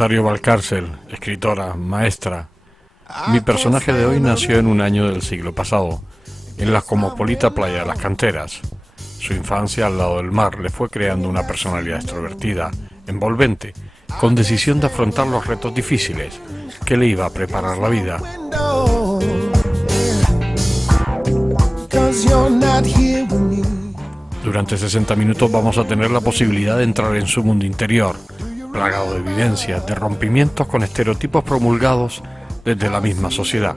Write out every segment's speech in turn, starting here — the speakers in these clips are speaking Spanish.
Rosario Valcárcel, escritora, maestra. Mi personaje de hoy nació en un año del siglo pasado, en la cosmopolita playa de Las Canteras. Su infancia al lado del mar le fue creando una personalidad extrovertida, envolvente, con decisión de afrontar los retos difíciles que le iba a preparar la vida. Durante 60 minutos vamos a tener la posibilidad de entrar en su mundo interior, plagado de vivencias, de rompimientos con estereotipos promulgados desde la misma sociedad.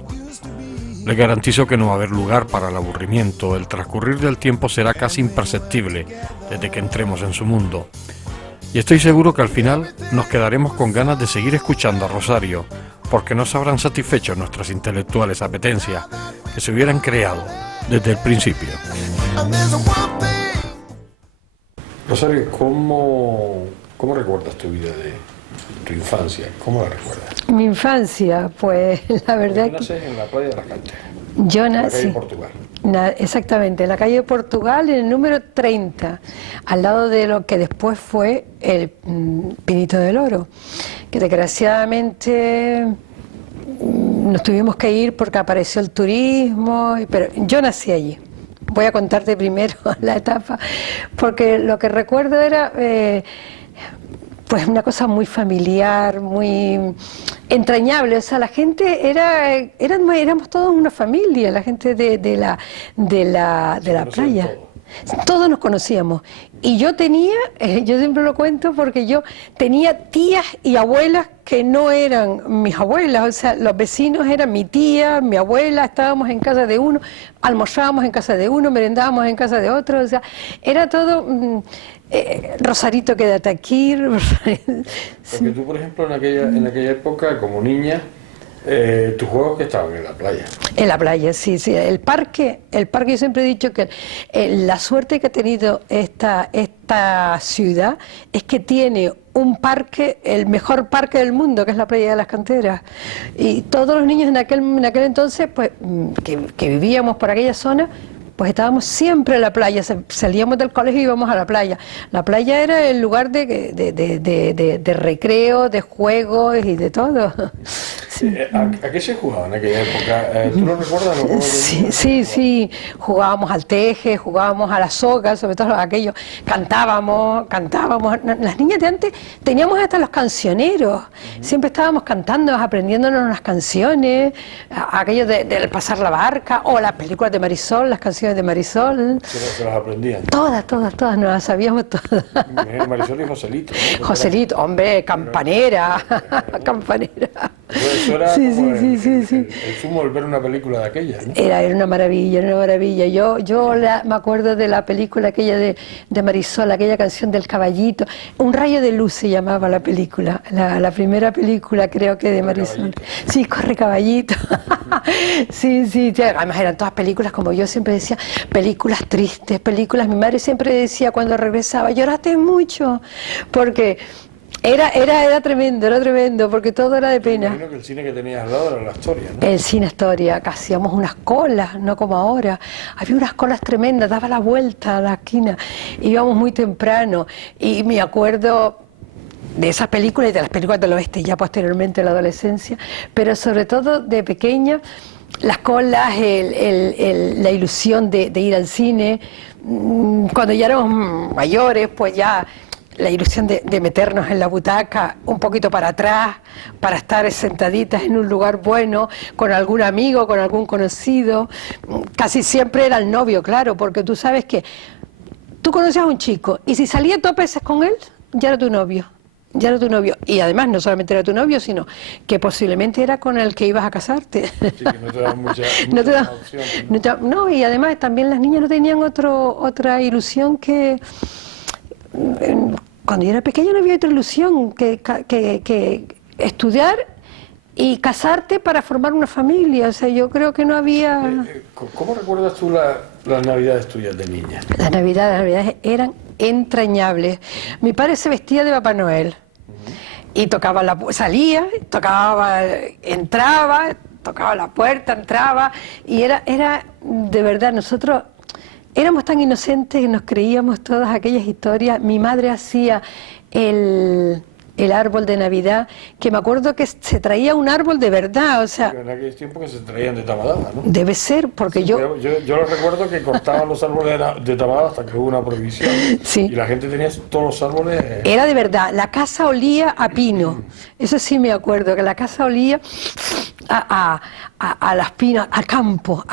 Le garantizo que no va a haber lugar para el aburrimiento, el transcurrir del tiempo será casi imperceptible desde que entremos en su mundo. Y estoy seguro que al final nos quedaremos con ganas de seguir escuchando a Rosario, porque no se habrán satisfecho nuestras intelectuales apetencias que se hubieran creado desde el principio. Rosario, ¿cómo recuerdas tu vida de tu infancia? ¿Cómo la recuerdas? Mi infancia, pues la verdad que... naces en la playa de Las Canteras. Yo nací... En la calle de Portugal. Exactamente, en la calle de Portugal, en el número 30, al lado de lo que después fue el Pinito del Oro, que desgraciadamente nos tuvimos que ir porque apareció el turismo, pero yo nací allí. Voy a contarte primero la etapa, porque lo que recuerdo era pues una cosa muy familiar, muy entrañable. O sea, la gente éramos todos una familia, la gente de la playa. Todos nos conocíamos. Y yo tenía, yo siempre lo cuento porque yo tenía tías y abuelas que no eran mis abuelas, o sea, los vecinos eran mi tía, mi abuela, estábamos en casa de uno, almorzábamos en casa de uno, merendábamos en casa de otro, o sea, era todo... Rosarito, quédate aquí. Porque tú, por ejemplo, en aquella época, como niña, tus juegos que estaban en la playa. En la playa, sí, sí. El parque, yo siempre he dicho que la suerte que ha tenido esta ciudad es que tiene un parque, el mejor parque del mundo, que es la playa de Las Canteras. Y todos los niños en aquel entonces, pues, que vivíamos por aquella zona, pues estábamos siempre en la playa, salíamos del colegio y íbamos a la playa. La playa era el lugar de recreo, de juegos y de todo. Sí. ¿A qué se jugaba en aquella época? ¿Tú lo recuerdas? Sí, jugábamos al teje, jugábamos a la soga, sobre todo aquello, cantábamos. Las niñas de antes teníamos hasta los cancioneros, siempre estábamos cantando, aprendiéndonos las canciones, aquello del pasar la barca, o las películas de Marisol, las canciones de Marisol. ¿Se las aprendían? Todas, nos las sabíamos todas. Marisol y Joselito, ¿no? Joselito, hombre, campanera, campanera. Eso era sí. El sumo, el ver una película de aquellas, ¿no? Era una maravilla. Yo me acuerdo de la película aquella de Marisol, aquella canción del caballito. Un rayo de luz se llamaba la película, la primera película creo que de Marisol. Sí, Corre Caballito. sí, además eran todas películas, como yo siempre decía, películas tristes, películas. Mi madre siempre decía cuando regresaba, lloraste mucho, porque... Era tremendo, porque todo era de pena. Me imagino que el cine que tenías al lado era la Astoria, ¿no? El cine Astoria, que hacíamos unas colas, no como ahora. Había unas colas tremendas, daba la vuelta a la esquina, íbamos muy temprano. Y me acuerdo de esas películas y de las películas del oeste, ya posteriormente en la adolescencia, pero sobre todo de pequeña, las colas, la ilusión de ir al cine. Cuando ya éramos mayores, pues ya... la ilusión de meternos en la butaca un poquito para atrás, para estar sentaditas en un lugar bueno, con algún amigo, con algún conocido. Casi siempre era el novio, claro, porque tú sabes que tú conocías a un chico y si salías 2 veces con él, ya era tu novio. Y además no solamente era tu novio, sino que posiblemente era con el que ibas a casarte. Sí, que no te daban muchas opciones. No, y además también las niñas no tenían otra ilusión que... Cuando yo era pequeña no había otra ilusión que estudiar y casarte para formar una familia. O sea, yo creo que no había... ¿Cómo recuerdas tú las navidades tuyas de niña? Las navidades eran entrañables. Mi padre se vestía de Papá Noel y tocaba entraba, tocaba la puerta, entraba y era de verdad, nosotros... éramos tan inocentes que nos creíamos todas aquellas historias. Mi madre hacía el árbol de Navidad, que me acuerdo que se traía un árbol de verdad, o sea... En aquel tiempo que se traían de Tamadaba, ¿no? Debe ser, porque sí, yo lo recuerdo que cortaban los árboles de Tamadaba hasta que hubo una prohibición, sí. Y la gente tenía todos los árboles... Era de verdad, la casa olía a pino, eso sí me acuerdo, que la casa olía a las pinas, a campo,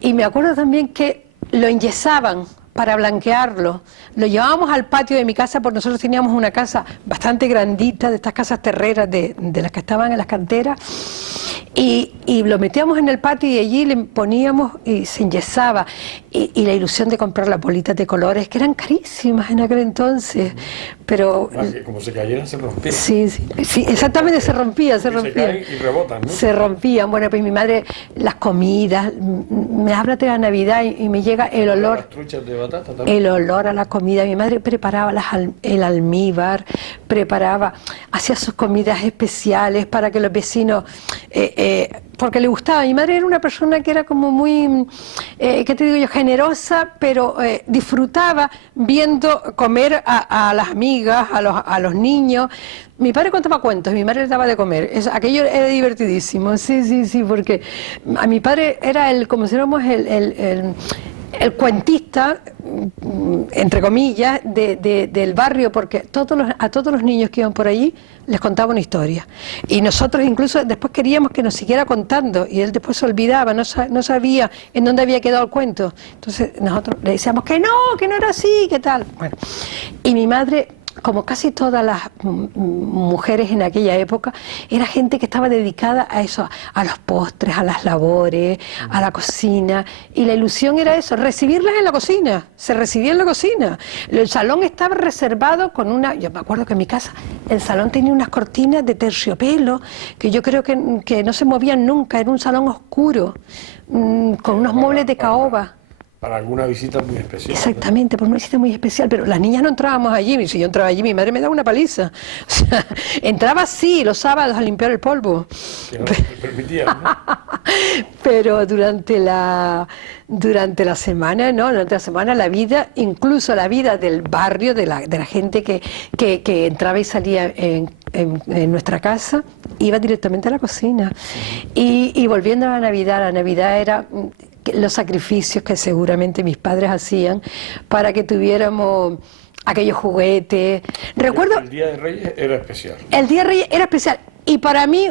y me acuerdo también que lo enyesaban para blanquearlo. Lo llevábamos al patio de mi casa, porque nosotros teníamos una casa bastante grandita, de estas casas terreras de las que estaban en las canteras, y lo metíamos en el patio y allí le poníamos y se enyesaba. Y la ilusión de comprar las bolitas de colores, que eran carísimas en aquel entonces, pero... Como se cayeran, se rompían. Sí, exactamente, se rompían. Se caen y rebotan, ¿no? Se rompían. Bueno, pues mi madre, las comidas, me habla de la Navidad y me llega el olor... Las truchas de batata también. El olor a la comida. Mi madre preparaba el almíbar, hacía sus comidas especiales para que los vecinos... porque le gustaba. Mi madre era una persona que era como muy, ¿qué te digo yo?, generosa, pero disfrutaba viendo comer a las amigas, a los niños. Mi padre contaba cuentos, mi madre le daba de comer. Aquello era divertidísimo, sí, porque a mi padre era como si éramos el cuentista, entre comillas, del barrio, porque a todos los niños que iban por allí les contaba una historia. Y nosotros incluso después queríamos que nos siguiera contando, y él después se olvidaba, no sabía en dónde había quedado el cuento. Entonces nosotros le decíamos que no era así, que tal. Bueno, y mi madre, como casi todas las mujeres en aquella época, era gente que estaba dedicada a eso, a los postres, a las labores, a la cocina, y la ilusión era eso, recibirlas en la cocina. Se recibía en la cocina. El salón estaba reservado con yo me acuerdo que en mi casa el salón tenía unas cortinas de terciopelo que yo creo que no se movían nunca, era un salón oscuro, con unos muebles de caoba. Para alguna visita muy especial. Exactamente, por una visita muy especial, pero las niñas no entrábamos allí. Si yo entraba allí, mi madre me daba una paliza. O sea, entraba así los sábados a limpiar el polvo. Que no te permitía, ¿no? Pero durante la semana, ¿no? Durante la semana la vida, incluso la vida del barrio, de la gente que entraba y salía en nuestra casa, iba directamente a la cocina. Y volviendo a la Navidad era... los sacrificios que seguramente mis padres hacían para que tuviéramos aquellos juguetes. Recuerdo... El Día de Reyes era especial. El Día de Reyes era especial. Y para mí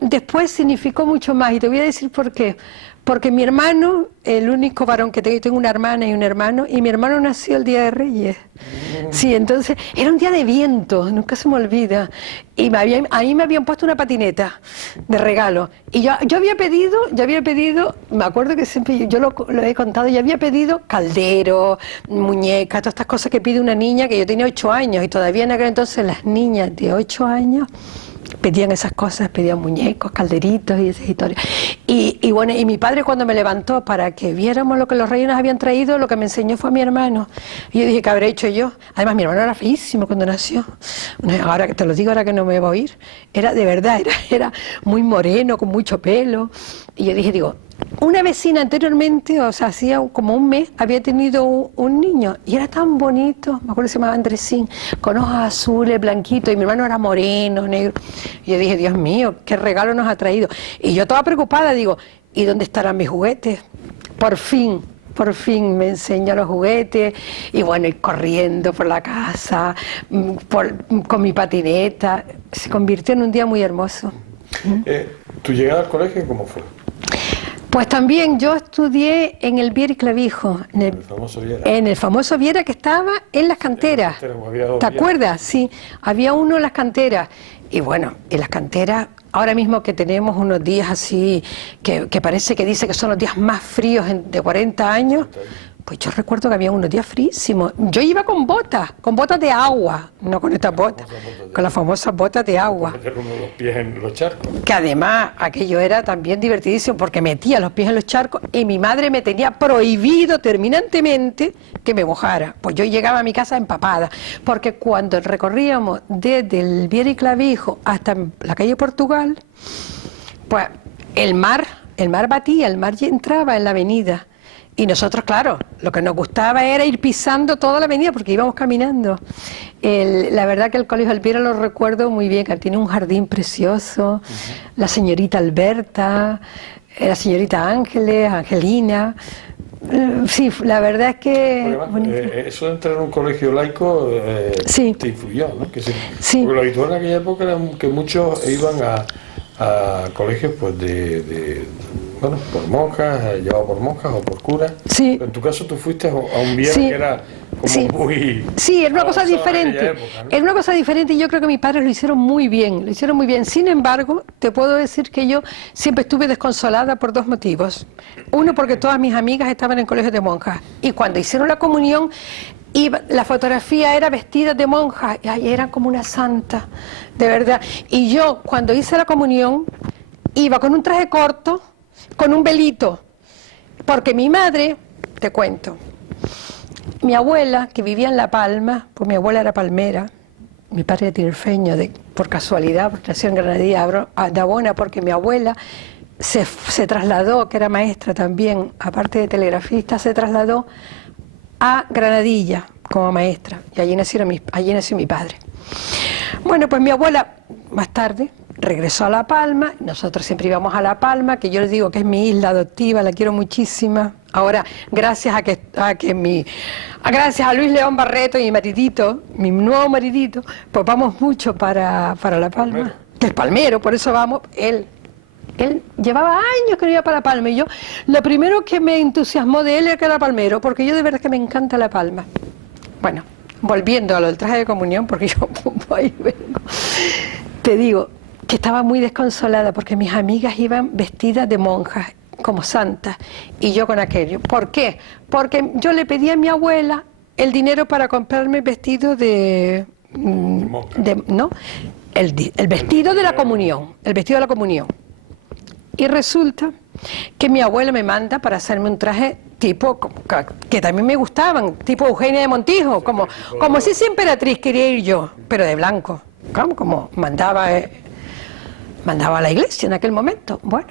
después significó mucho más. Y te voy a decir por qué. Porque mi hermano, el único varón que tengo una hermana y un hermano, y mi hermano nació el Día de Reyes. Sí, entonces era un día de viento, nunca se me olvida. Y a mí me habían puesto una patineta de regalo. Y yo había pedido, me acuerdo que siempre, yo lo he contado, yo había pedido caldero, muñecas, todas estas cosas que pide una niña, que yo tenía 8 años, y todavía en aquel entonces las niñas de 8 años pedían esas cosas, pedían muñecos, calderitos y esas historias. Y bueno, y mi padre cuando me levantó para que viéramos lo que los reyes nos habían traído, lo que me enseñó fue a mi hermano. Y yo dije, ¿qué habré hecho yo? Además, mi hermano era feísimo cuando nació. Ahora que te lo digo, ahora que no me va a oír. Era de verdad, era muy moreno, con mucho pelo. Y yo dije, una vecina anteriormente, o sea, hacía como un mes, había tenido un niño y era tan bonito, me acuerdo que se llamaba Andresín, con ojos azules, blanquitos, y mi hermano era moreno, negro. Y yo dije, Dios mío, qué regalo nos ha traído. Y yo toda preocupada, digo, ¿y dónde estarán mis juguetes? Por fin me enseñó los juguetes, y bueno, y corriendo por la casa, con mi patineta. Se convirtió en un día muy hermoso. ¿Tu llegada al colegio cómo fue? Pues también yo estudié en el Viera y Clavijo, en el famoso Viera que estaba en las canteras. ¿Te acuerdas? Sí, había uno en las canteras. Y bueno, en las canteras, ahora mismo que tenemos unos días así, que parece que dice que son los días más fríos de 40 años, pues yo recuerdo que había unos días frísimos. Yo iba con botas de agua, no con estas botas, con las famosas botas de agua. Meter uno de los pies en los charcos. Que además aquello era también divertidísimo porque metía los pies en los charcos y mi madre me tenía prohibido terminantemente que me mojara. Pues yo llegaba a mi casa empapada, porque cuando recorríamos desde el Viera y Clavijo hasta la calle Portugal, pues el mar batía, el mar entraba en la avenida. Y nosotros, claro, lo que nos gustaba era ir pisando toda la avenida porque íbamos caminando. La verdad que el Colegio Albiera lo recuerdo muy bien, que tiene un jardín precioso, la señorita Alberta, la señorita Ángeles, Angelina. Sí, la verdad es que... Además, eso de entrar en un colegio laico sí. te influyó, ¿no? Que sí. Porque lo habitual en aquella época era que muchos iban a colegios pues bueno, por monjas, llevados por monjas o por curas. Sí. Pero en tu caso tú fuiste a un Viera sí. que era como sí. muy... Sí, era una cosa diferente. Época, ¿no? Era una cosa diferente y yo creo que mis padres lo hicieron muy bien, lo hicieron muy bien. Sin embargo, te puedo decir que yo siempre estuve desconsolada por dos motivos. Uno, porque todas mis amigas estaban en colegios de monjas y cuando hicieron la comunión, la fotografía era vestida de monja y era como una santa, de verdad. Y yo, cuando hice la comunión, iba con un traje corto, con un velito, porque mi madre, te cuento, mi abuela, que vivía en La Palma, pues mi abuela era palmera, mi padre era tinerfeño, por casualidad, porque nació en Granadilla de Abona, porque mi abuela se trasladó, que era maestra también, aparte de telegrafista, se trasladó a Granadilla como maestra, y allí nació mi padre. Bueno, pues mi abuela, más tarde, regresó a La Palma, nosotros siempre íbamos a La Palma, que yo les digo que es mi isla adoptiva, la quiero muchísima. Ahora, gracias a Luis León Barreto y mi maridito, mi nuevo maridito, pues vamos mucho para La Palma. Del Palmero, por eso vamos. Él llevaba años que no iba para La Palma y yo, lo primero que me entusiasmó de él era que era palmero, porque yo de verdad que me encanta La Palma. Bueno, volviendo a lo del traje de comunión, porque yo ahí vengo, te digo que estaba muy desconsolada porque mis amigas iban vestidas de monjas, como santas, y yo con aquello. ¿Por qué? Porque yo le pedí a mi abuela el dinero para comprarme vestido ¿no? El vestido de la comunión, el vestido de la comunión. Y resulta que mi abuela me manda para hacerme un traje tipo, que también me gustaban, tipo Eugenia de Montijo, como si esa emperatriz quería ir yo, pero de blanco, como mandaba a la iglesia en aquel momento. Bueno,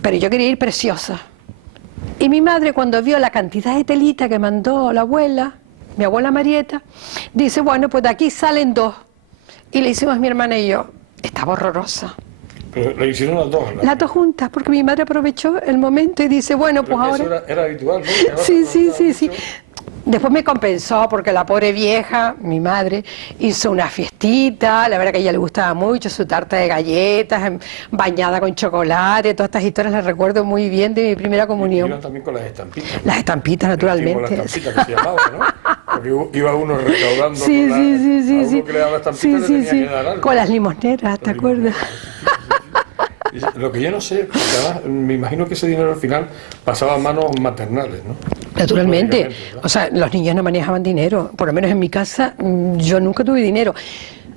pero yo quería ir preciosa. Y mi madre, cuando vio la cantidad de telita que mandó la abuela, mi abuela Marieta, dice, bueno, pues de aquí salen dos. Y le hicimos mi hermana y yo. Estaba horrorosa. Pero le hicieron las dos, ¿no? Las dos juntas, porque mi madre aprovechó el momento y dice, bueno, pues ahora... Eso era habitual, ¿no? Sí. Después me compensó porque la pobre vieja, mi madre, hizo una fiestita, la verdad que a ella le gustaba mucho, su tarta de galletas, bañada con chocolate, todas estas historias las recuerdo muy bien de mi primera comunión. Iban también con las estampitas. Las estampitas, naturalmente. Las estampitas que se llamaban, ¿no? Porque iba uno recaudando sí. uno que le daba estampitas le tenía que dar algo. Con las limosneras, ¿te acuerdas? Lo que yo no sé, porque además me imagino que ese dinero al final pasaba a manos maternales, ¿no? Naturalmente, o sea, los niños no manejaban dinero, por lo menos en mi casa yo nunca tuve dinero.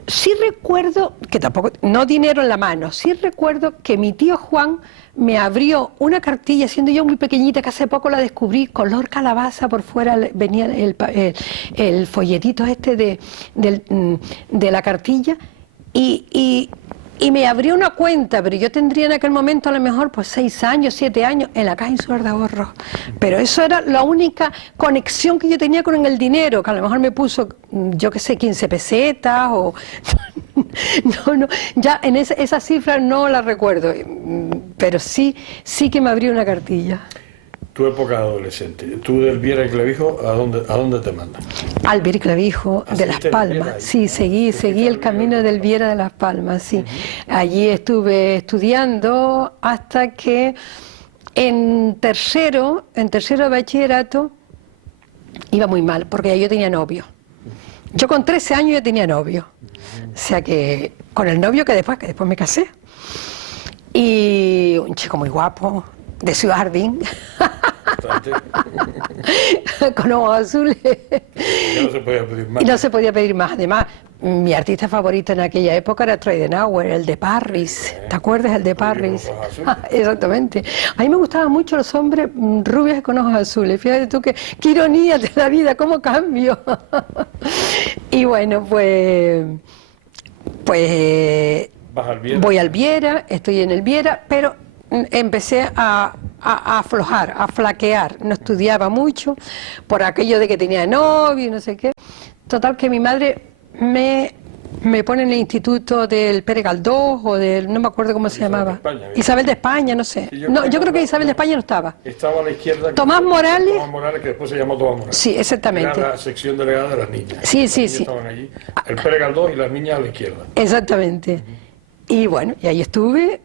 Sí recuerdo, que tampoco, no dinero en la mano, sí recuerdo que mi tío Juan me abrió una cartilla, siendo yo muy pequeñita, que hace poco la descubrí, color calabaza, por fuera venía el folletito de la cartilla, y me abrió una cuenta, pero yo tendría en aquel momento a lo mejor pues 6 años, 7 años, en la Caja Insular de Ahorros. Pero eso era la única conexión que yo tenía con el dinero, que a lo mejor me puso, yo qué sé, 15 pesetas o... no, ya en esa cifra no la recuerdo, pero sí que me abrió una cartilla. Tu época de adolescente, tú del Viera y Clavijo, ¿a dónde te mandan? Al Viera y Clavijo de Las Palmas, sí, seguí el camino del Viera de Las Palmas, sí. Allí estuve estudiando hasta que en tercero de bachillerato iba muy mal, porque ya yo tenía novio. Yo con 13 años ya tenía novio, o sea que con el novio que después me casé. Y un chico muy guapo, de Ciudad Jardín. Con ojos azules. Ya no se podía pedir más. Y no se podía pedir más. Además, mi artista favorito en aquella época era Troydenauer, el de Parris. ¿Te acuerdas? El de Parris. Exactamente. A mí me gustaban mucho los hombres rubios con ojos azules. Fíjate tú qué ironía de la vida, cómo cambio. Y bueno, pues voy al Viera, estoy en el Viera, pero empecé a a aflojar, a flaquear. No estudiaba mucho por aquello de que tenía novio y no sé qué. Total que mi madre me pone en el instituto del Pere Galdós o del, no me acuerdo cómo se llamaba. España, Isabel de España, no sé. Sí, yo creo que Isabel de España no estaba. Estaba a la izquierda. Tomás Morales. Tomás Morales, que después se llamó Tomás Morales. Sí, exactamente. Era la sección delegada de las niñas. Sí, Las sí, niñas sí. Estaban allí. El Pere Galdós y las niñas a la izquierda. Exactamente. Y bueno, y ahí estuve.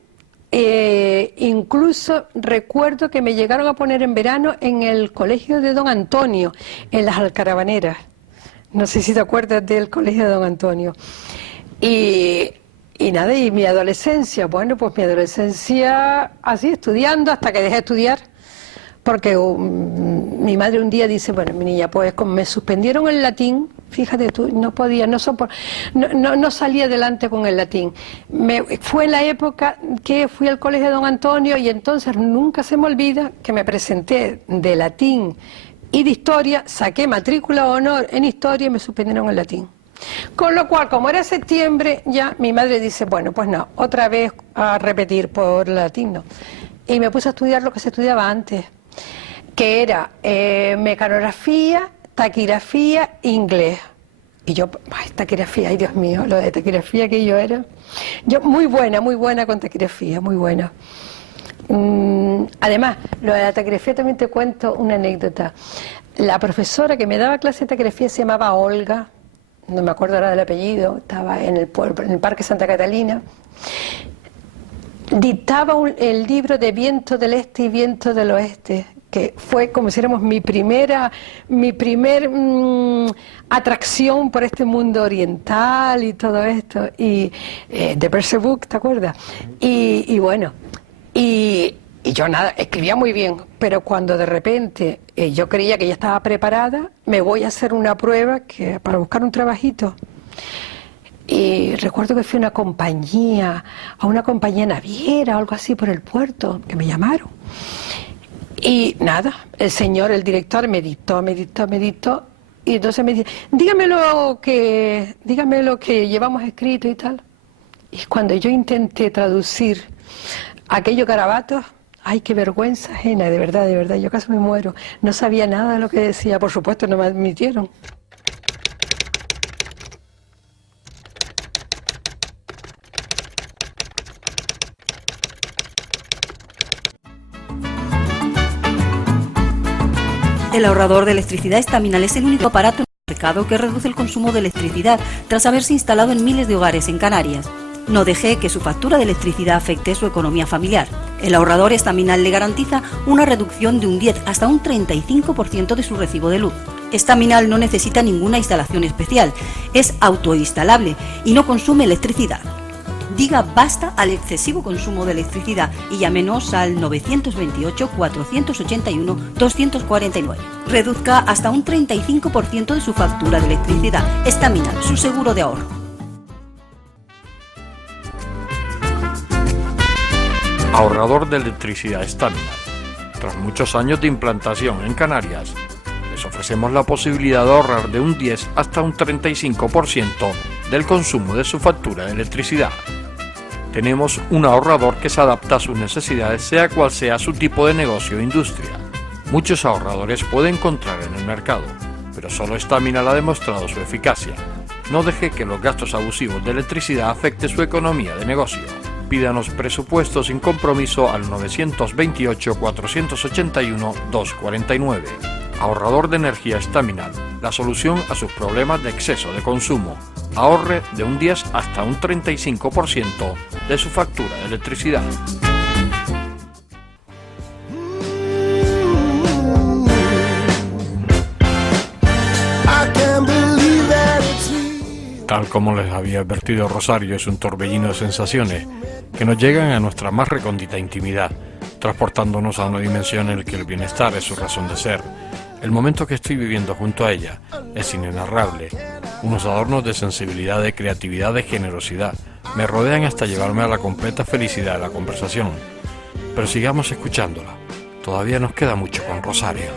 Incluso recuerdo que me llegaron a poner en verano en el colegio de Don Antonio, en las Alcarabaneras. No sé si te acuerdas del colegio de Don Antonio. Y nada, y mi adolescencia, bueno, pues mi adolescencia así, estudiando hasta que dejé de estudiar, porque mi madre un día dice, bueno, mi niña, pues como me suspendieron el latín, fíjate tú, no podía, no salía adelante con el latín. Fue en la época que fui al colegio de Don Antonio y entonces nunca se me olvida que me presenté de latín y de historia, saqué matrícula honor en historia y me suspendieron el latín. Con lo cual, como era septiembre, ya mi madre dice, bueno, pues no, otra vez a repetir por latín, no. Y me puse a estudiar lo que se estudiaba antes, que era mecanografía, taquigrafía, inglés. Y yo, ay, taquigrafía, ay Dios mío, lo de taquigrafía que yo era. Yo muy buena con taquigrafía, muy buena. Además, lo de la taquigrafía también te cuento una anécdota. La profesora que me daba clase de taquigrafía se llamaba Olga, no me acuerdo ahora del apellido, estaba en el Parque Santa Catalina. Dictaba el libro de Viento del Este y Viento del Oeste, que fue como si éramos mi primer atracción por este mundo oriental y todo esto, y de Persebuc, ¿te acuerdas? Y bueno, y yo nada, escribía muy bien, pero cuando de repente yo creía que ya estaba preparada, me voy a hacer una prueba para buscar un trabajito. Y recuerdo que fui a una compañía naviera o algo así por el puerto, que me llamaron. Y nada, el director me dictó, y entonces me dice, dígame lo que llevamos escrito y tal. Y cuando yo intenté traducir aquello garabatos, ay, qué vergüenza ajena, de verdad, yo casi me muero. No sabía nada de lo que decía, por supuesto, no me admitieron. El ahorrador de electricidad Estaminal es el único aparato en el mercado que reduce el consumo de electricidad tras haberse instalado en miles de hogares en Canarias. No deje que su factura de electricidad afecte su economía familiar. El ahorrador Estaminal le garantiza una reducción de un 10 hasta un 35% de su recibo de luz. Estaminal no necesita ninguna instalación especial, es autoinstalable y no consume electricidad. Diga basta al excesivo consumo de electricidad y llámenos al 928-481-249. Reduzca hasta un 35% de su factura de electricidad. Estaminal, su seguro de ahorro. Ahorrador de electricidad Estaminal. Tras muchos años de implantación en Canarias, les ofrecemos la posibilidad de ahorrar de un 10 hasta un 35% del consumo de su factura de electricidad. Tenemos un ahorrador que se adapta a sus necesidades, sea cual sea su tipo de negocio o industria. Muchos ahorradores puede encontrar en el mercado, pero solo Estaminal ha demostrado su eficacia. No deje que los gastos abusivos de electricidad afecten su economía de negocio. Pídanos presupuesto sin compromiso al 928-481-249. Ahorrador de energía Estaminal, la solución a sus problemas de exceso de consumo. Ahorre de un 10 hasta un 35% de su factura de electricidad. Tal como les había advertido Rosario, es un torbellino de sensaciones que nos llegan a nuestra más recóndita intimidad, transportándonos a una dimensión en la que el bienestar es su razón de ser. El momento que estoy viviendo junto a ella es inenarrable. Unos adornos de sensibilidad, de creatividad, de generosidad me rodean hasta llevarme a la completa felicidad de la conversación. Pero sigamos escuchándola. Todavía nos queda mucho con Rosario.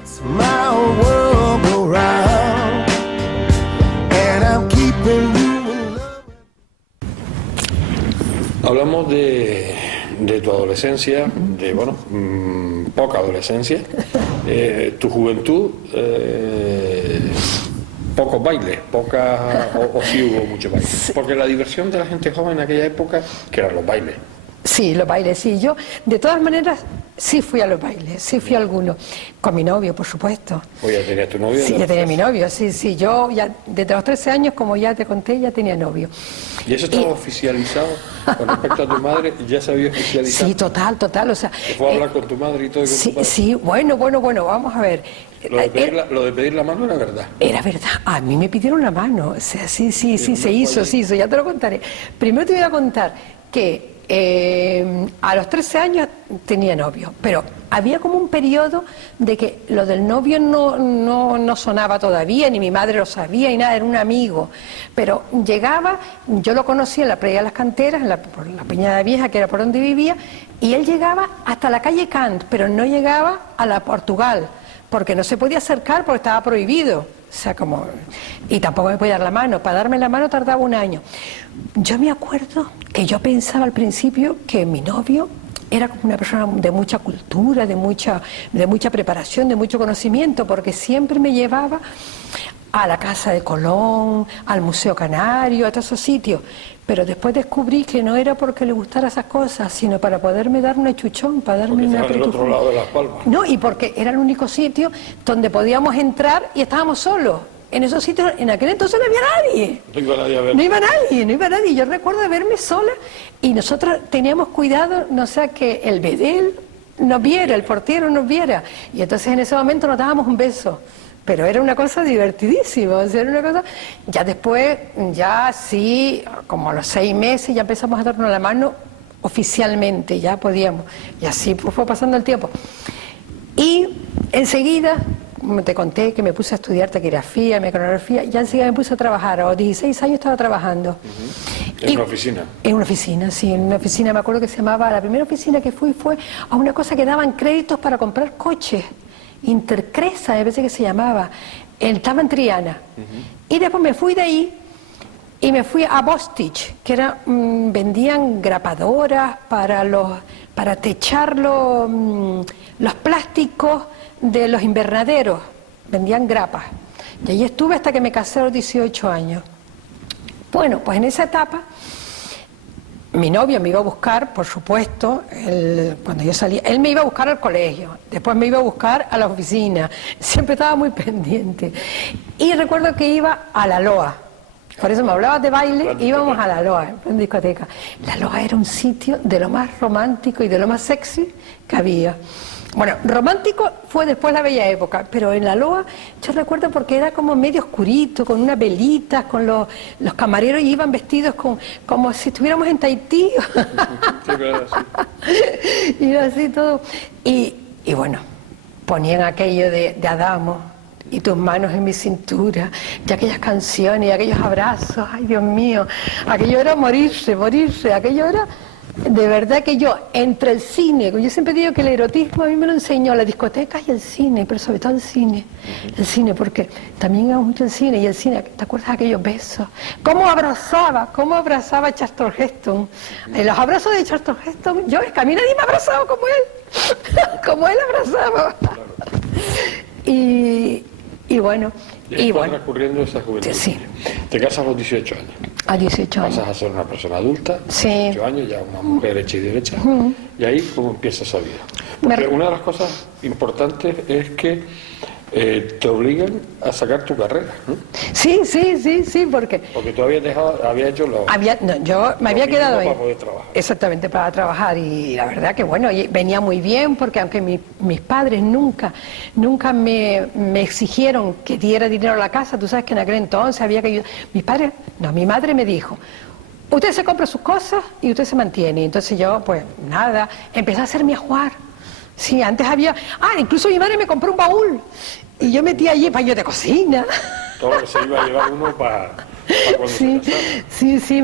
Hablamos de de tu adolescencia, de, bueno, poca adolescencia, tu juventud, pocos bailes, o sí hubo mucho baile. Porque la diversión de la gente joven en aquella época, que eran los bailes. Sí, los bailes, sí. Yo, de todas maneras, sí fui a los bailes, sí fui a algunos. Con mi novio, por supuesto. ¿O ya tenías tu novio? Sí, ya tenía mi novio, sí. Yo ya, desde los 13 años, como ya te conté, ya tenía novio. ¿Y eso estaba oficializado? Con respecto a tu madre, ¿ya se había oficializado? Sí, total, o sea... ¿Te fue a hablar con tu madre y todo? Sí, bueno, vamos a ver. Lo de pedir la mano era verdad. Era verdad, a mí me pidieron la mano, o sea, sí, se hizo, ya te lo contaré. Primero te voy a contar que a los 13 años tenía novio, pero había como un periodo de que lo del novio no sonaba todavía, ni mi madre lo sabía, ni nada, era un amigo. Pero llegaba, yo lo conocía en la playa de las Canteras, por la Peñada Vieja, que era por donde vivía, y él llegaba hasta la calle Kant, pero no llegaba a la Portugal, porque no se podía acercar porque estaba prohibido. O sea, y tampoco me podía dar la mano. Para darme la mano tardaba un año. Yo me acuerdo que yo pensaba al principio que mi novio era como una persona de mucha cultura, de mucha preparación, de mucho conocimiento, porque siempre me llevaba a la Casa de Colón, al Museo Canario, a todos esos sitios. Pero después descubrí que no era porque le gustara esas cosas, sino para poderme dar un chuchón, para darme una del otro lado de Las Palmas. No, y porque era el único sitio donde podíamos entrar y estábamos solos. En esos sitios, en aquel entonces no había nadie. No iba nadie a ver. No iba nadie. Yo recuerdo verme sola y nosotros teníamos cuidado, no sea que el bedel nos viera, el portero nos viera. Y entonces en ese momento nos dábamos un beso. Pero era una cosa divertidísima, o sea, era una cosa... Ya después, ya sí, como a los 6 meses ya empezamos a darnos la mano oficialmente, ya podíamos. Y así pues, fue pasando el tiempo. Y enseguida, como te conté, que me puse a estudiar taquigrafía, mecanografía, ya enseguida me puse a trabajar. A los 16 años estaba trabajando. ¿En una oficina? En una oficina, sí, en una oficina, me acuerdo que se llamaba... La primera oficina que fui fue a una cosa que daban créditos para comprar coches. Intercresa, a veces que se llamaba, estaba en Triana. Y después me fui de ahí y me fui a Bostich, que era, vendían grapadoras para techar los plásticos de los invernaderos, vendían grapas. Y ahí estuve hasta que me casé a los 18 años. Bueno, pues en esa etapa mi novio me iba a buscar, por supuesto, cuando yo salía, él me iba a buscar al colegio, después me iba a buscar a la oficina, siempre estaba muy pendiente. Y recuerdo que iba a la Loa, por eso me hablabas de baile, íbamos a la Loa, en discoteca. La Loa era un sitio de lo más romántico y de lo más sexy que había. Bueno, romántico fue después la bella época, pero en la Loa yo recuerdo porque era como medio oscurito, con unas velitas, con los camareros iban vestidos como si estuviéramos en Tahití. Sí, claro, sí. Y así todo. Y bueno, ponían aquello de Adamo, y tus manos en mi cintura, y aquellas canciones, y aquellos abrazos, ay Dios mío, aquello era morirse, aquello era... De verdad que yo, entre el cine, yo siempre digo que el erotismo a mí me lo enseñó la discoteca y el cine, pero sobre todo el cine, porque también íbamos mucho al cine, y el cine, ¿te acuerdas de aquellos besos? ¿Cómo abrazaba a Charlton Heston? Los abrazos de Charlton Heston, yo, es que a mí nadie me abrazaba como él, como él abrazaba. Y bueno... Y bueno, transcurriendo esa juventud. Sí. Te casas a los 18 años. A 18 años. Pasas a ser una persona adulta, sí. 18 años, ya una mujer hecha y derecha. Y ahí, ¿cómo empieza esa vida? Porque una de las cosas importantes es que te obligan a sacar tu carrera, ¿no? Sí, porque tú habías hecho yo me había quedado ahí. Para poder trabajar. Exactamente, para trabajar, y la verdad que bueno, venía muy bien, porque aunque mis padres nunca me exigieron que diera dinero a la casa, tú sabes que en aquel entonces había que ayudar. Mi madre me dijo: usted se compra sus cosas y usted se mantiene. Entonces yo, pues nada, empecé a hacer mi ajuar. Sí, antes había... incluso mi madre me compró un baúl y yo metí allí paños de cocina. Todo lo que se iba a llevar uno para cuando se casara. Sí,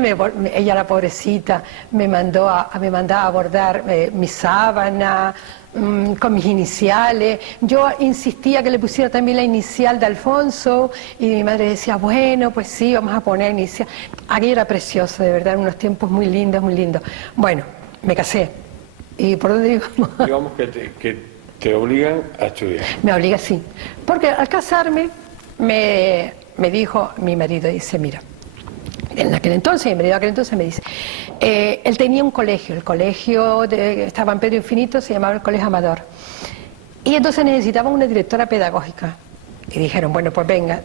ella, la pobrecita, me mandaba a bordar mi sábana con mis iniciales. Yo insistía que le pusiera también la inicial de Alfonso, y mi madre decía, bueno, pues sí, vamos a poner inicial. Aquello era precioso, de verdad, unos tiempos muy lindos, muy lindos. Bueno, me casé. ¿Y por dónde digo? Digamos que te obligan a estudiar. Me obliga, sí. Porque al casarme me dijo mi marido, dice, mira, en aquel entonces, mi marido en aquel entonces me dice, él tenía un colegio, el colegio estaba en Pedro Infinito, se llamaba el Colegio Amador. Y entonces necesitaban una directora pedagógica. Y dijeron, bueno, pues venga,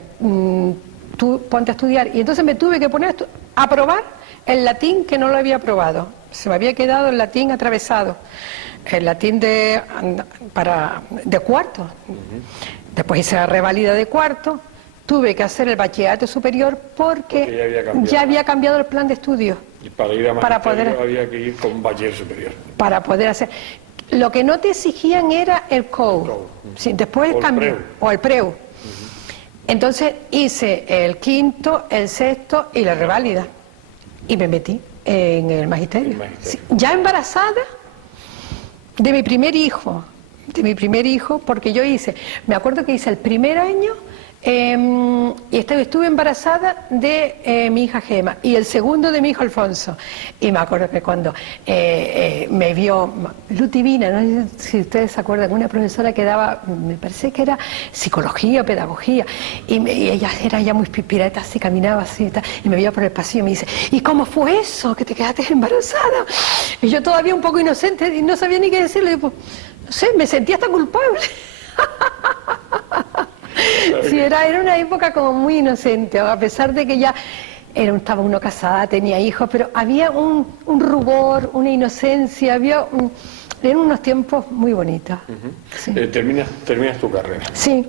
tú ponte a estudiar. Y entonces me tuve que poner a probar el latín que no lo había probado. Se me había quedado el latín atravesado. El latín de cuarto. Después hice la reválida de cuarto. Tuve que hacer el bachillerato superior porque ya había cambiado el plan de estudio. Y para ir a magisterio había que ir con bachiller superior. Para poder hacer... Lo que no te exigían era el COU. Sí, después cambió. O el PREU. Entonces hice el quinto, el sexto y la reválida. Y me metí en el magisterio. Sí, ya embarazada de mi primer hijo. Porque yo me acuerdo que hice el primer año y estuve embarazada de mi hija Gema y el segundo de mi hijo Alfonso. Y me acuerdo que cuando me vio Lutivina, no sé si ustedes se acuerdan, una profesora que daba, me parece que era psicología o pedagogía, y ella era ya muy pirata, así caminaba así y me vio por el pasillo y me dice, ¿y cómo fue eso, que te quedaste embarazada? Y yo todavía un poco inocente y no sabía ni qué decirle, no sé, me sentía hasta culpable. Sí, era una época como muy inocente, a pesar de que ya estaba uno casada, tenía hijos, pero había un rubor, una inocencia, eran unos tiempos muy bonitos. Sí. ¿Terminas tu carrera? Sí,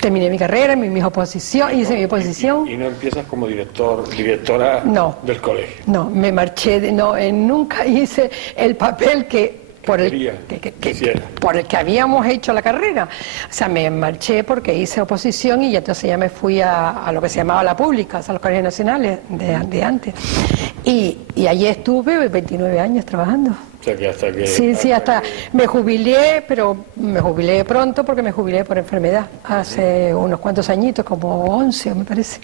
terminé mi carrera, hice mi oposición. ¿Y no empiezas como directora del colegio? No, me marché, nunca hice el papel por el que habíamos hecho la carrera. O sea, me marché porque hice oposición y entonces ya me fui a lo que se llamaba la pública, a los colegios nacionales de antes. Y allí estuve 29 años trabajando. O sea, que hasta que... Sí, hasta me jubilé, pero me jubilé pronto porque me jubilé por enfermedad. Hace unos cuantos añitos, como 11 me parece.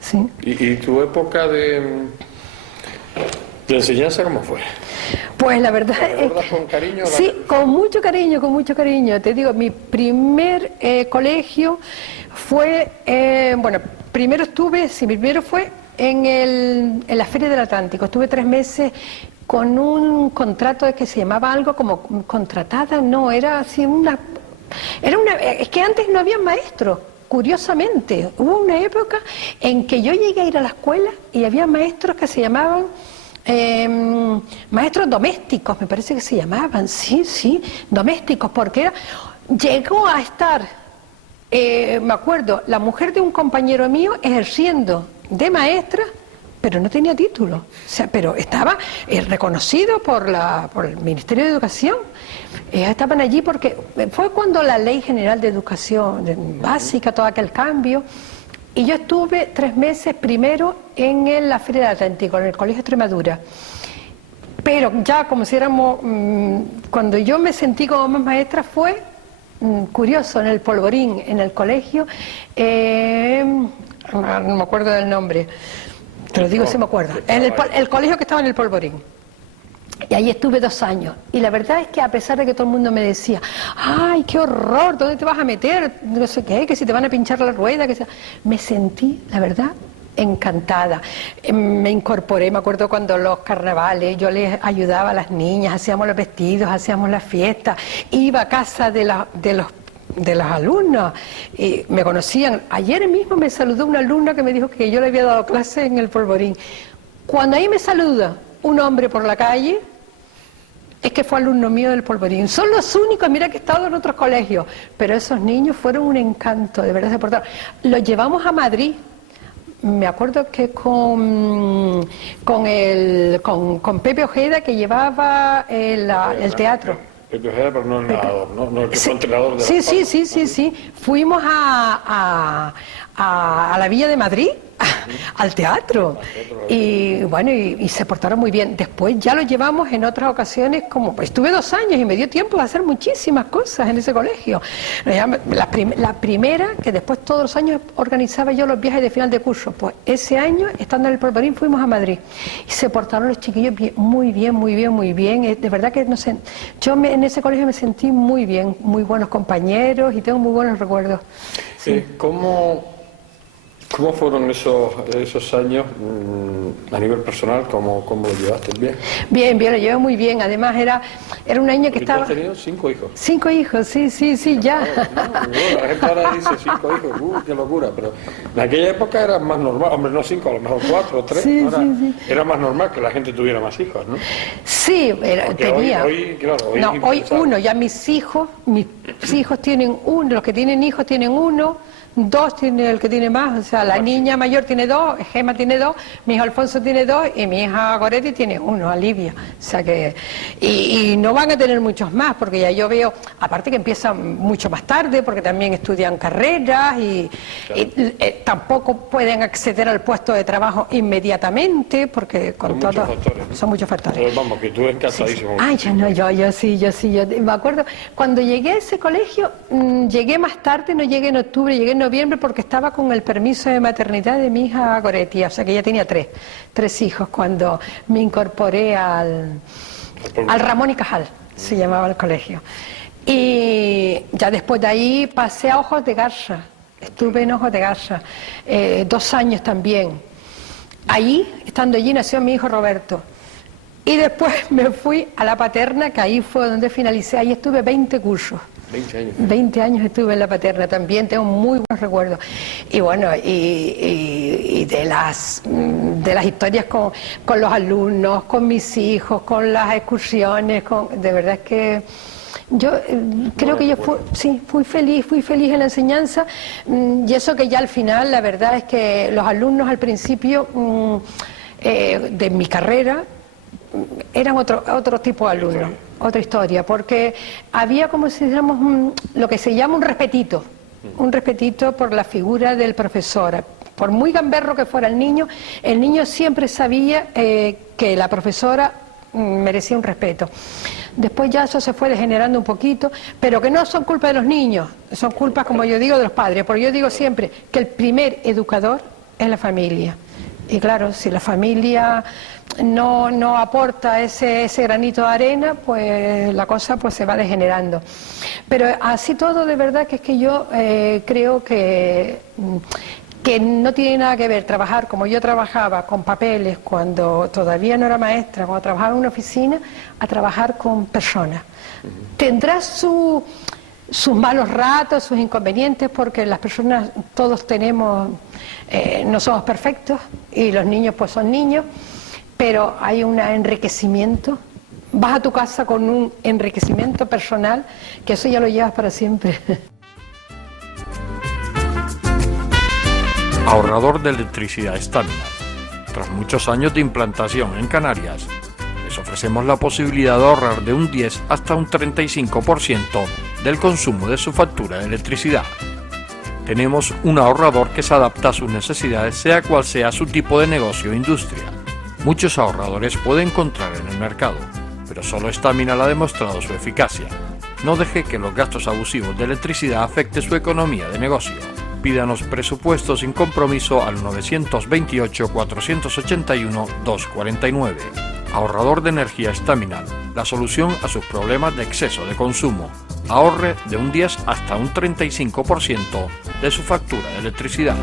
Sí. ¿Y tu época de enseñanza cómo fue? Pues la verdad es que, con cariño? Sí, con mucho cariño. Te digo, mi primer colegio fue, primero fue en la Feria del Atlántico. Estuve 3 meses con un contrato que se llamaba algo como contratada, no, era así es que antes no había maestros. Curiosamente, hubo una época en que yo llegué a ir a la escuela y había maestros que se llamaban maestros domésticos, me parece que se llamaban, sí, domésticos, porque llegó a estar, me acuerdo, la mujer de un compañero mío ejerciendo de maestra, pero no tenía título, o sea, pero estaba reconocido por el Ministerio de Educación. Estaban allí porque fue cuando la Ley General de Educación Básica, todo aquel cambio. Y yo estuve 3 meses primero en la Feria del Atlántico, en el Colegio Extremadura. Pero ya como si cuando yo me sentí como más maestra fue curioso, en el Polvorín, en el colegio, no me acuerdo del nombre, te lo digo si me acuerdo, el colegio que estaba en el Polvorín. Y ahí estuve 2 años. Y la verdad es que a pesar de que todo el mundo me decía, ¡ay, qué horror! ¿Dónde te vas a meter? No sé qué, que si te van a pinchar la rueda, me sentí, la verdad, encantada. Me incorporé, me acuerdo cuando los carnavales, yo les ayudaba a las niñas, hacíamos los vestidos, hacíamos las fiestas, iba a casa de los alumnos, y me conocían. Ayer mismo me saludó una alumna que me dijo que yo le había dado clase en el Polvorín. Cuando ahí me saluda un hombre por la calle, es que fue alumno mío del Polvorín. Son los únicos, mira que he estado en otros colegios, pero esos niños fueron un encanto, de verdad se portaron. Los llevamos a Madrid, me acuerdo que con Pepe Ojeda, que llevaba el teatro. Pepe Ojeda, pero no el narrador, no el que fue entrenador de Sí. Fuimos a la Villa de Madrid, al teatro. Y bueno, y se portaron muy bien. Después ya lo llevamos en otras ocasiones, como pues, estuve 2 años y me dio tiempo de hacer muchísimas cosas en ese colegio. La primera, que después todos los años organizaba yo los viajes de final de curso, pues ese año, estando en el Polvorín, fuimos a Madrid. Y se portaron los chiquillos muy bien, muy bien, muy bien. De verdad que no sé, en ese colegio me sentí muy bien, muy buenos compañeros y tengo muy buenos recuerdos. Sí. ¿Cómo fueron esos años a nivel personal? ¿Cómo lo llevaste? ¿Bien? Bien, lo llevé muy bien. Además era un año que estaba... ¿Tú has tenido 5 hijos? 5 hijos, sí, ya. La gente ahora dice 5 hijos, qué locura, pero en aquella época era más normal, hombre, no 5, a lo mejor 4 o 3, sí. Era más normal que la gente tuviera más hijos, ¿no? Sí, tenía. Hoy uno, ya mis hijos tienen uno, los que tienen hijos tienen 1, 2 tiene el que tiene más, o sea, la niña mayor tiene 2, Gemma tiene 2, mi hijo Alfonso tiene 2 y mi hija Goretti tiene 1, Olivia. O sea que, y no van a tener muchos más, porque ya yo veo, aparte que empiezan mucho más tarde, porque también estudian carreras y tampoco pueden acceder al puesto de trabajo inmediatamente, porque son muchos factores. Pero vamos, que tú encantadísimo. Ay, yo sí, yo me acuerdo, cuando llegué a ese colegio, llegué más tarde, no llegué en octubre, llegué en noviembre porque estaba con el permiso de maternidad de mi hija Goretti, o sea que ella tenía 3 hijos cuando me incorporé al Ramón y Cajal, se llamaba el colegio. Y ya después de ahí pasé a Ojos de Garza, estuve en Ojos de Garza 2 años también. Ahí, estando allí, nació mi hijo Roberto. Y después me fui a La Paterna, que ahí fue donde finalicé, ahí estuve 20 cursos. 20 años. 20 años estuve en La Paterna también, tengo muy buenos recuerdos. Y bueno, y de las historias con los alumnos, con mis hijos, con las excursiones, de verdad es que yo creo que yo fui feliz en la enseñanza, y eso que ya al final, la verdad es que los alumnos al principio de mi carrera eran otro tipo de alumnos. Otra historia, porque había como si dijéramos lo que se llama un respetito por la figura del profesor. Por muy gamberro que fuera el niño siempre sabía que la profesora merecía un respeto. Después ya eso se fue degenerando un poquito, pero que no son culpa de los niños, son culpas, como yo digo, de los padres, porque yo digo siempre que el primer educador es la familia. Y claro, si la familia no aporta ese granito de arena, pues la cosa pues se va degenerando. Pero así todo, de verdad que es que yo creo que no tiene nada que ver trabajar como yo trabajaba con papeles cuando todavía no era maestra, cuando trabajaba en una oficina, a trabajar con personas. Tendrá sus malos ratos, sus inconvenientes, porque las personas todos tenemos, no somos perfectos y los niños pues son niños, pero hay un enriquecimiento. Vas a tu casa con un enriquecimiento personal, que eso ya lo llevas para siempre. Ahorrador de electricidad Staminar. Tras muchos años de implantación en Canarias, les ofrecemos la posibilidad de ahorrar de un 10 hasta un 35% del consumo de su factura de electricidad. Tenemos un ahorrador que se adapta a sus necesidades, sea cual sea su tipo de negocio o industria. Muchos ahorradores puede encontrar en el mercado, pero solo Staminar ha demostrado su eficacia. No deje que los gastos abusivos de electricidad afecte su economía de negocio. Pídanos presupuesto sin compromiso al 921-481-249. Ahorrador de energía Staminar, la solución a sus problemas de exceso de consumo. Ahorre de un 10 hasta un 35% de su factura de electricidad.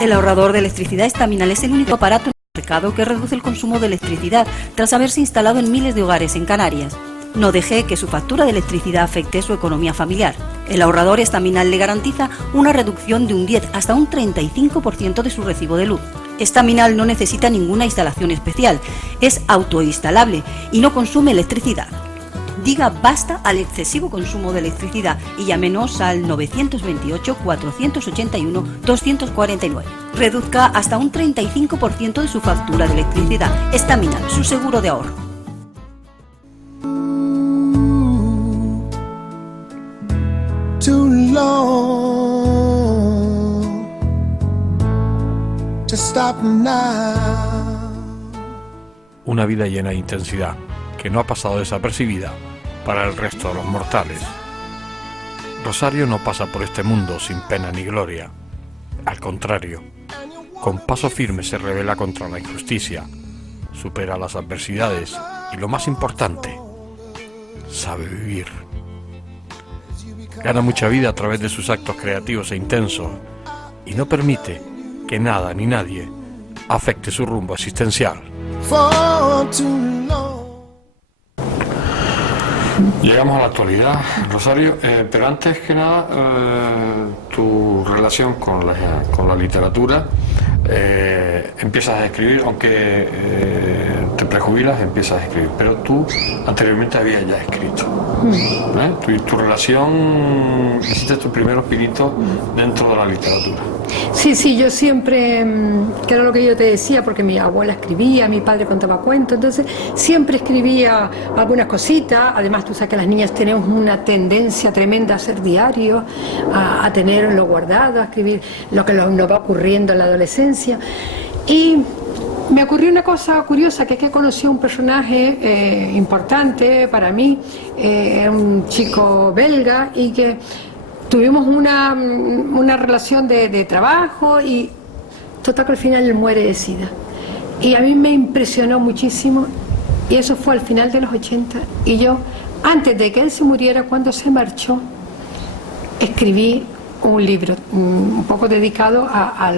El ahorrador de electricidad Staminar es el único aparato en el mercado que reduce el consumo de electricidad tras haberse instalado en miles de hogares en Canarias. No deje que su factura de electricidad afecte su economía familiar. El ahorrador Staminar le garantiza una reducción de un 10 hasta un 35% de su recibo de luz. Staminar no necesita ninguna instalación especial, es autoinstalable y no consume electricidad. Diga basta al excesivo consumo de electricidad y llámenos al 928 481 249. reduzca hasta un 35% de su factura de electricidad. Estaminal, su seguro de ahorro. Too long to stop now. Una vida llena de intensidad que no ha pasado desapercibida para el resto de los mortales. Rosario no pasa por este mundo sin pena ni gloria. Al contrario, con paso firme se rebela contra la injusticia, supera las adversidades y, lo más importante, sabe vivir. Gana mucha vida a través de sus actos creativos e intensos y no permite que nada ni nadie afecte su rumbo existencial. For too long. Llegamos a la actualidad, Rosario, pero antes que nada, tu relación con la literatura, empiezas a escribir, aunque te prejubilas, empiezas a escribir, pero tú anteriormente habías ya escrito. Tu relación, hiciste tus primeros pinitos dentro de la literatura. Sí, yo siempre, que era lo que yo te decía, porque mi abuela escribía, mi padre contaba cuentos, entonces siempre escribía algunas cositas. Además, tú sabes que las niñas tenemos una tendencia tremenda a hacer diarios, a tenerlo guardado, a escribir lo que nos va ocurriendo en la adolescencia. Y me ocurrió una cosa curiosa, que es que conocí a un personaje importante para mí, un chico belga, y que tuvimos una relación de trabajo, y total que al final él muere de SIDA. Y a mí me impresionó muchísimo, y eso fue al final de los 80, y yo, antes de que él se muriera, cuando se marchó, escribí un libro un poco dedicado a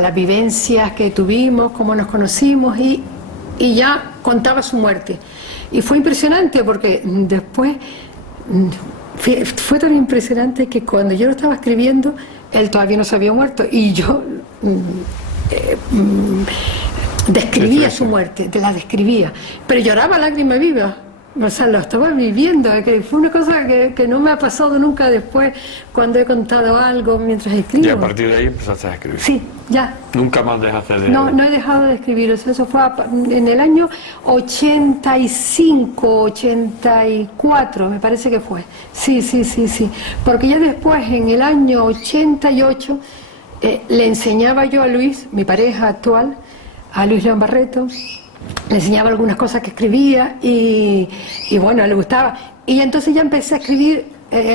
las vivencias que tuvimos, cómo nos conocimos, y ya contaba su muerte. Y fue impresionante porque después fue tan impresionante que cuando yo lo estaba escribiendo, él todavía no se había muerto, y yo describía su muerte, la describía, pero lloraba a lágrima viva. O sea, lo estaba viviendo, que fue una cosa que no me ha pasado nunca después cuando he contado algo mientras escribo. Y a partir de ahí empezaste a escribir. Sí, ya. Nunca más dejaste de... No he dejado de escribir, o sea, eso fue en el año 85, 84, me parece que fue. Sí, porque ya después, en el año 88, le enseñaba yo a Luis, mi pareja actual, a Luis León Barreto, le enseñaba algunas cosas que escribía y bueno, le gustaba. Y entonces ya empecé a escribir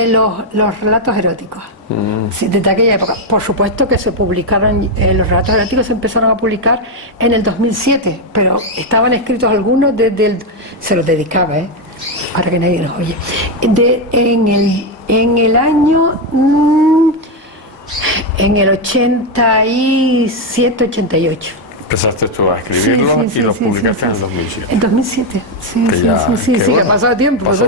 los relatos eróticos. Sí, desde aquella época. Por supuesto que se publicaron, los relatos eróticos se empezaron a publicar en el 2007, pero estaban escritos algunos se los dedicaba, para que nadie los oye. En el año... en el 87, 88. Empezaste tú a escribirlo y los publicaste en el 2007. En 2007, sí, que ha pasado tiempo, sí.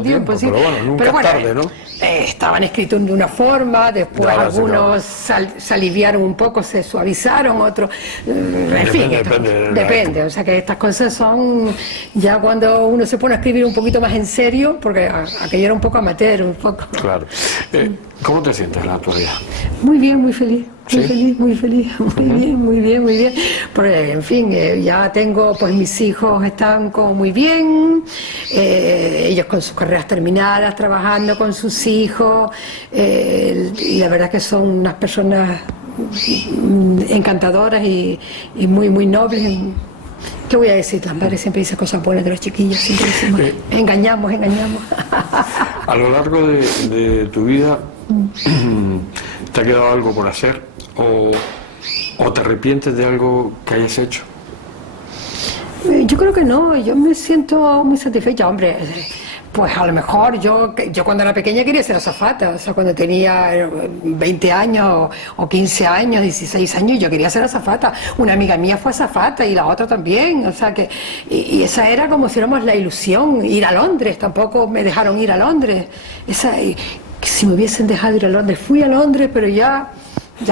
Pero bueno, nunca es tarde, ¿no? Estaban escritos de una forma, después algunos se aliviaron un poco, se suavizaron, otros... en fin, depende. O sea que estas cosas son ya cuando uno se pone a escribir un poquito más en serio, porque aquello era un poco amateur, un poco. Claro. ¿Cómo te sientes en la actualidad? Muy bien, muy feliz. ¿Sí? Muy bien. Porque, en fin, ya tengo, pues mis hijos están como muy bien, ellos con sus carreras terminadas, trabajando con sus hijos, y la verdad que son unas personas encantadoras y muy nobles. ¿Qué voy a decir? Las madres siempre dicen cosas buenas de los chiquillos, siempre decimos, engañamos. A lo largo de tu vida, ¿te ha quedado algo por hacer? ¿O te arrepientes de algo que hayas hecho? Yo creo que no, yo me siento muy satisfecha, hombre. Pues a lo mejor yo cuando era pequeña quería ser azafata, o sea, cuando tenía 20 años o 15 años, 16 años, yo quería ser azafata. Una amiga mía fue azafata y la otra también, o sea que, y esa era como si éramos la ilusión, ir a Londres, tampoco me dejaron ir a Londres. Si me hubiesen dejado ir a Londres, fui a Londres, pero ya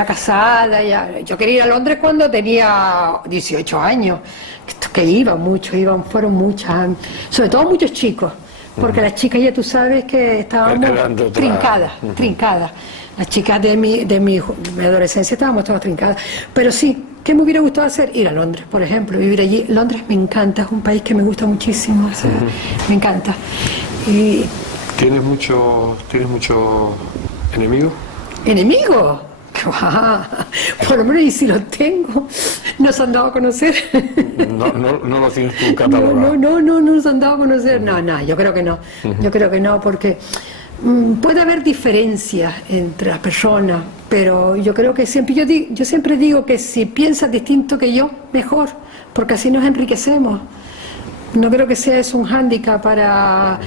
casada, yo quería ir a Londres cuando tenía 18 años, que fueron muchas, sobre todo muchos chicos, porque las chicas ya tú sabes que estábamos trincadas, las chicas de mi adolescencia estábamos todas trincadas, pero sí, ¿Qué me hubiera gustado hacer? Ir a Londres, por ejemplo, vivir allí. Londres me encanta, es un país que me gusta muchísimo, o sea, me encanta. Y ¿Tienes muchos enemigos? ¿enemigos? ¡Qué va! Por lo menos, y si los tengo, no se han dado a conocer. No lo tienes tú catalogado. No se han dado a conocer. No, yo creo que no. Yo creo que no, porque puede haber diferencias entre las personas, pero yo creo que siempre, yo siempre digo que si piensas distinto que yo, mejor, porque así nos enriquecemos. No creo que sea eso un hándicap para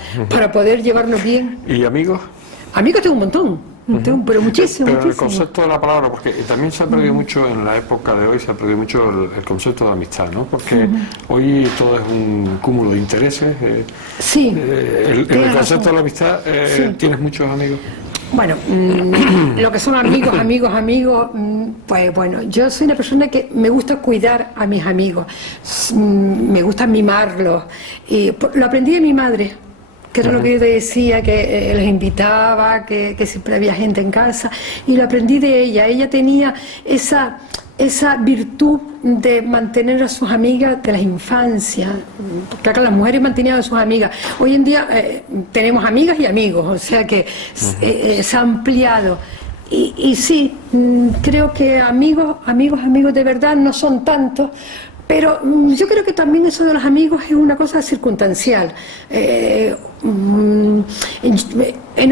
poder llevarnos bien. ¿Y amigos? Amigos tengo un montón. Pero muchísimo, Pero muchísimo. el concepto de la palabra, porque también se ha perdido mucho en la época de hoy, se ha perdido mucho el concepto de amistad, ¿no? Porque hoy todo es un cúmulo de intereses. Sí. El concepto de la amistad, ¿tienes muchos amigos? Bueno, lo que son amigos, pues bueno, yo soy una persona que me gusta cuidar a mis amigos, me gusta mimarlos, y lo aprendí de mi madre, que era lo que yo te decía, que les invitaba, que siempre había gente en casa, y lo aprendí de ella. Ella tenía esa virtud de mantener a sus amigas de la infancia, porque acá las mujeres mantenían a sus amigas. Hoy en día tenemos amigas y amigos, o sea que se ha ampliado. Y sí, creo que amigos de verdad no son tantos, pero yo creo que también eso de los amigos es una cosa circunstancial. En un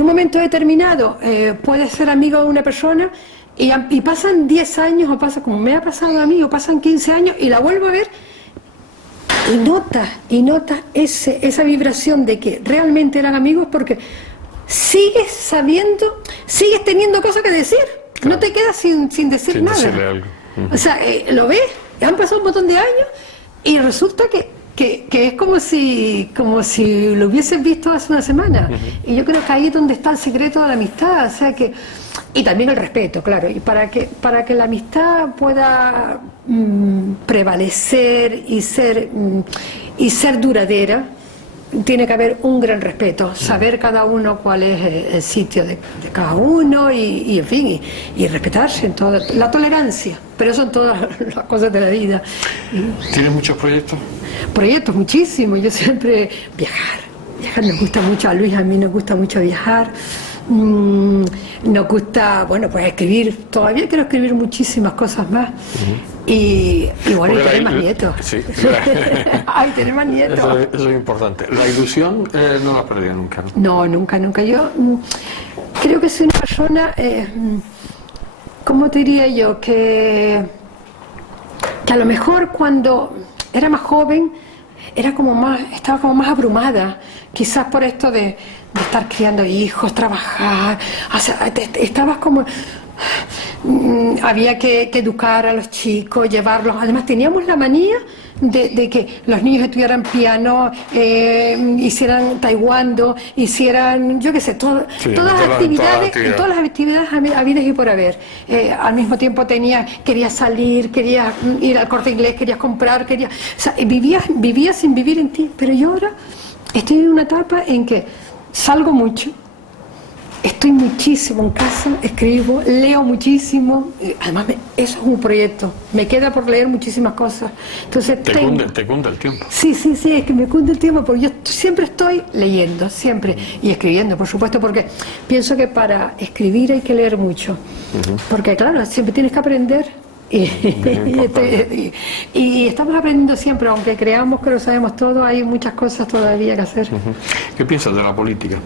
momento determinado puedes ser amigo de una persona y pasan 10 años, o pasa como me ha pasado a mí, o pasan 15 años y la vuelvo a ver y notas esa vibración de que realmente eran amigos, porque sigues sabiendo, sigues teniendo cosas que decir, claro. No te quedas sin decir nada. Decirle algo. O sea, lo ves, han pasado un montón de años y resulta que es como si lo hubieses visto hace una semana. Y yo creo que ahí es donde está el secreto de la amistad, o sea que, y también el respeto, claro, y para que la amistad pueda prevalecer y ser duradera, tiene que haber un gran respeto, saber cada uno cuál es el sitio de cada uno y en fin, y respetarse en todo, la tolerancia, pero eso en todas las cosas de la vida. ¿Tienes muchos proyectos? Proyectos, muchísimos. Yo siempre viajar nos gusta mucho, a Luis, a mí nos gusta mucho viajar. Nos gusta, bueno, pues escribir, todavía quiero escribir muchísimas cosas más. Y bueno, y tener más nietos. Sí, ay, tener más nietos. Eso es importante. La ilusión no la has perdido nunca, ¿no? No, nunca. Yo creo que soy una persona, ¿cómo te diría yo? Que a lo mejor cuando era más joven estaba como más abrumada, quizás por esto de estar criando hijos, trabajar, o sea, estabas como... había que educar a los chicos, llevarlos. Además teníamos la manía de que los niños estudiaran piano, hicieran taekwondo, hicieran, yo qué sé, todas las actividades habidas y por haber. Al mismo tiempo querías salir, querías ir al Corte Inglés, querías comprar, o sea, vivías sin vivir en ti. Pero yo ahora estoy en una etapa en que salgo mucho, estoy muchísimo en casa, escribo, leo muchísimo. Además, eso es un proyecto. Me queda por leer muchísimas cosas. Entonces, te cunde el tiempo. Sí, es que me cunde el tiempo, porque yo siempre estoy leyendo, siempre. Y escribiendo, por supuesto, porque pienso que para escribir hay que leer mucho. Porque, claro, siempre tienes que aprender. Y estamos aprendiendo siempre, aunque creamos que lo sabemos todo, hay muchas cosas todavía que hacer. ¿Qué piensas de la política?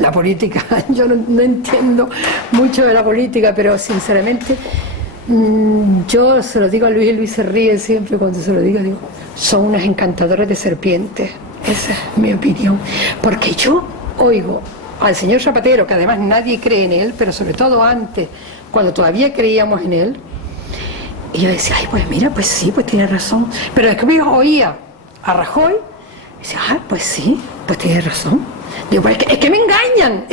La política, yo no entiendo mucho de la política, pero sinceramente yo se lo digo a Luis se ríe siempre cuando se lo digo, son unas encantadoras de serpientes. Esa es mi opinión, porque yo oigo al señor Zapatero, que además nadie cree en él, pero sobre todo antes, cuando todavía creíamos en él. Y yo decía, ay, pues mira, pues sí, pues tiene razón. Pero después yo oía a Rajoy y decía, ah, pues sí, pues tiene razón. Digo, pues es que me engañan,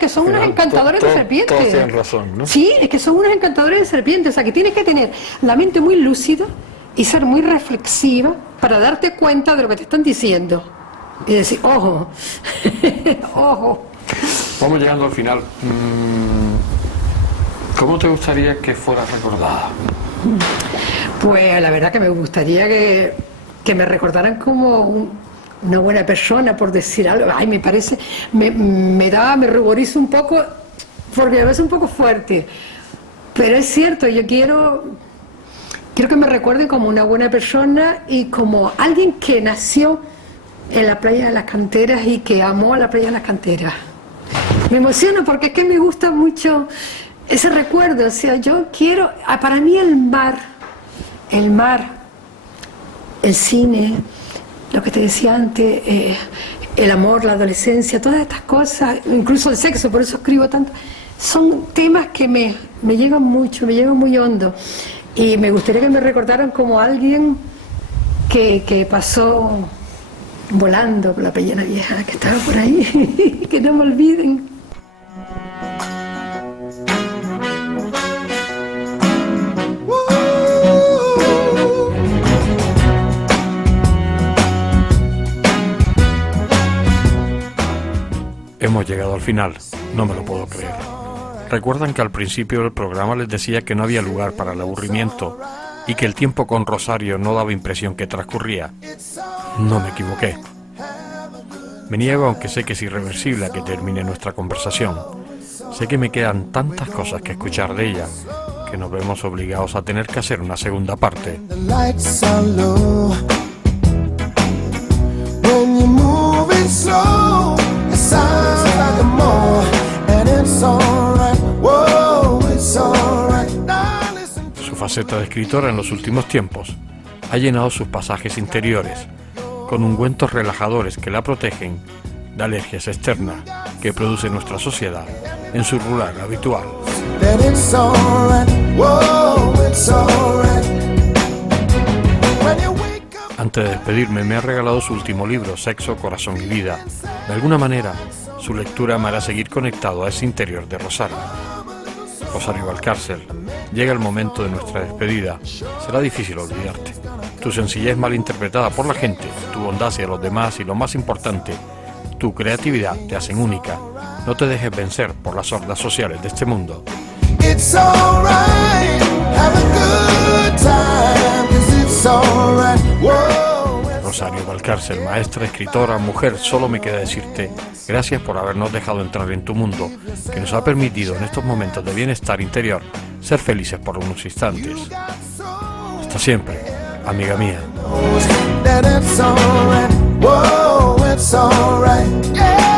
que son unos encantadores de serpientes. Todos tienen razón, ¿no? Sí, es que son unos encantadores de serpientes. O sea, que tienes que tener la mente muy lúcida y ser muy reflexiva para darte cuenta de lo que te están diciendo. Y decir, ojo, ojo. Vamos llegando al final. ¿Cómo te gustaría que fuera recordada? Pues la verdad que me gustaría que me recordaran como una buena persona, por decir algo. Ay, me parece, me ruboriza un poco, porque a veces es un poco fuerte. Pero es cierto, yo quiero que me recuerden como una buena persona y como alguien que nació en la playa de las Canteras y que amó a la playa de las Canteras. Me emociono porque es que me gusta mucho ese recuerdo. O sea, yo quiero, para mí el mar, el cine, lo que te decía antes, el amor, la adolescencia, todas estas cosas, incluso el sexo, por eso escribo tanto, son temas que me llegan mucho, me llegan muy hondo. Y me gustaría que me recordaran como alguien que pasó volando por la Pellena Vieja, que estaba por ahí, que no me olviden. Hemos llegado al final, no me lo puedo creer. ¿Recuerdan que al principio del programa les decía que no había lugar para el aburrimiento y que el tiempo con Rosario no daba impresión que transcurría? No me equivoqué. Me niego, aunque sé que es irreversible, a que termine nuestra conversación. Sé que me quedan tantas cosas que escuchar de ella que nos vemos obligados a tener que hacer una segunda parte. Su faceta de escritora en los últimos tiempos ha llenado sus pasajes interiores con ungüentos relajadores que la protegen de alergias externas que produce nuestra sociedad en su rural habitual. Antes de despedirme, me ha regalado su último libro, Sexo, Corazón y Vida. De alguna manera, su lectura me hará seguir conectado a ese interior de Rosario. Rosario Valcárcel, llega el momento de nuestra despedida. Será difícil olvidarte. Tu sencillez mal interpretada por la gente, tu bondad hacia los demás y, lo más importante, tu creatividad te hacen única. No te dejes vencer por las hordas sociales de este mundo. Rosario Valcárcel, maestra, escritora, mujer, solo me queda decirte gracias por habernos dejado entrar en tu mundo, que nos ha permitido en estos momentos de bienestar interior ser felices por unos instantes. Hasta siempre, amiga mía. That it's alright, whoa, it's alright, yeah.